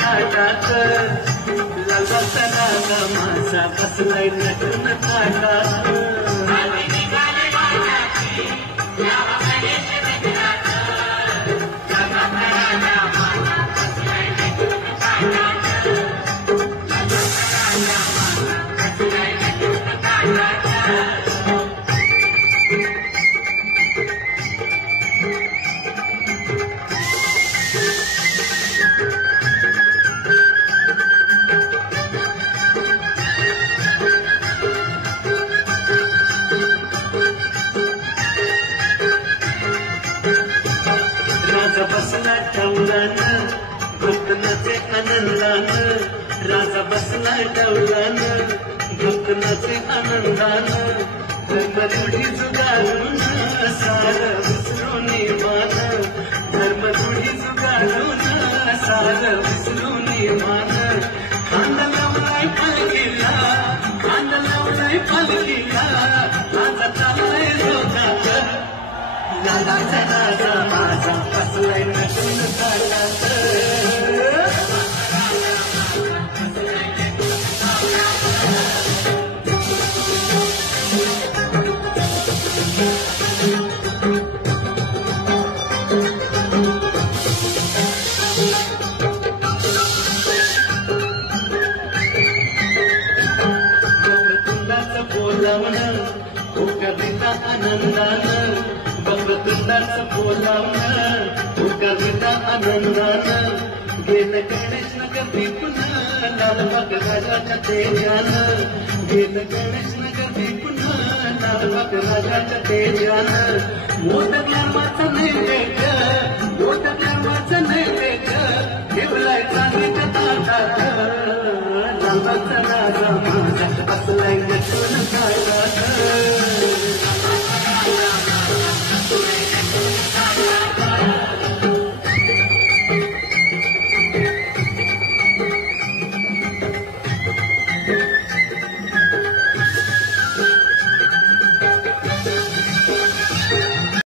ताटात लालबागचा राजा माझा बसलाय नटून ताटात राजा बसला टवलानं भक्तनाचे आनंदानं राजा बसला टवलानं भक्तनाचे आनंदानं धर्मरूढी जुगारून सार विसरून मान धर्मरूढी जुगारून सार विसरून मान खांद लावलाय पालखीला खांद लावलाय पालखीला माझा चाललाय रोजात लालाचा राजा माझा बसलाय नटून ताटात भक्ततुंडाचं बोलावणं हो कविता आनंदानं भक्ततुंडाचं बोलावणं हो कविता आनंदानं गेलं गणेश नगर विपुन लालबाग राजाच्या तेजानं गेलं गणेश नगर विपुन लालबाग राजाच्या तेजानं मोदक लांबाचा नैवेद्य मोदक